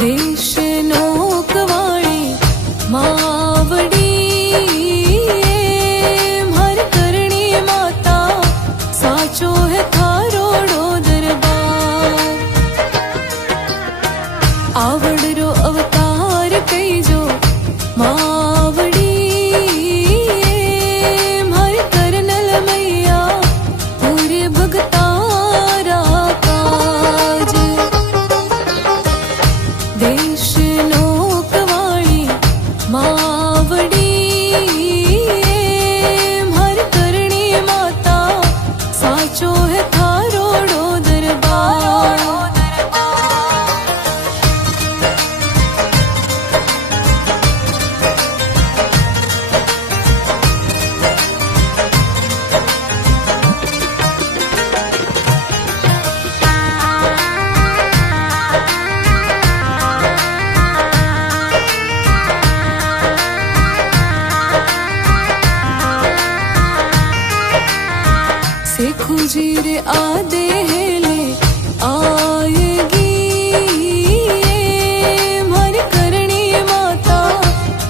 દેશનો કવાળી માવડી હર કરણી માતા સાચો હે થારોડો દરબાર આવડરો અવતાર કહીજો માવડી હર કરનલ મૈયા પૂરે ભગતારા કાજ દેશનો કવાળી માવડી હર કરણી માતા સાચો હે થારોડો દરબાર सेखुजी रे आदे हेले आएगी हमारी करणी माता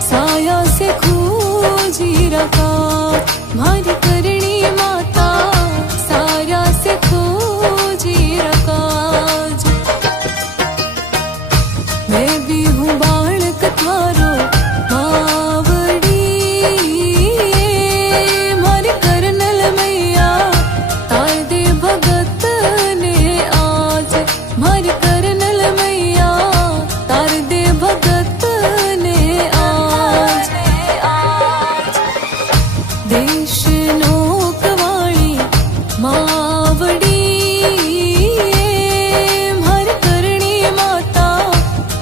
साया से खूजी रखा हमारी करणी माता साया से खूजी रखा मैं भी हूँ बालक थारो દેશનો કવાળી માવડી હર કરણી માતા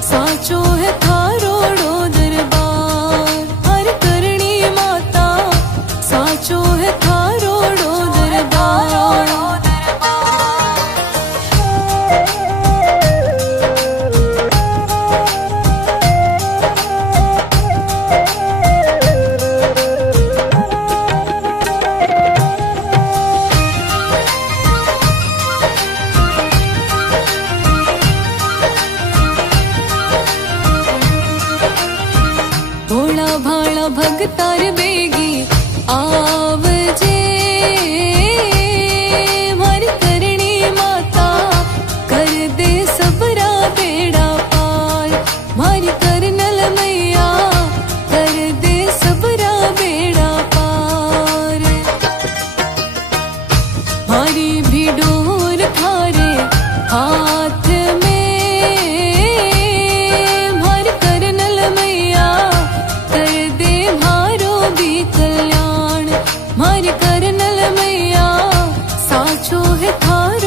સાચો હે થારોડો દરબાર હર કરણી માતા સાચો હે થારોડો દરબાર ભોળા ભાળા ભગતાર બેગી આવજે મારી કરણી માતા કર દે સબરા બેડા પાર મારી કરનલ મૈયા કર દે સબરા બેડા પાર મારી ભી ડોર થારે હાથ मारी करनल मैया साचो है थारो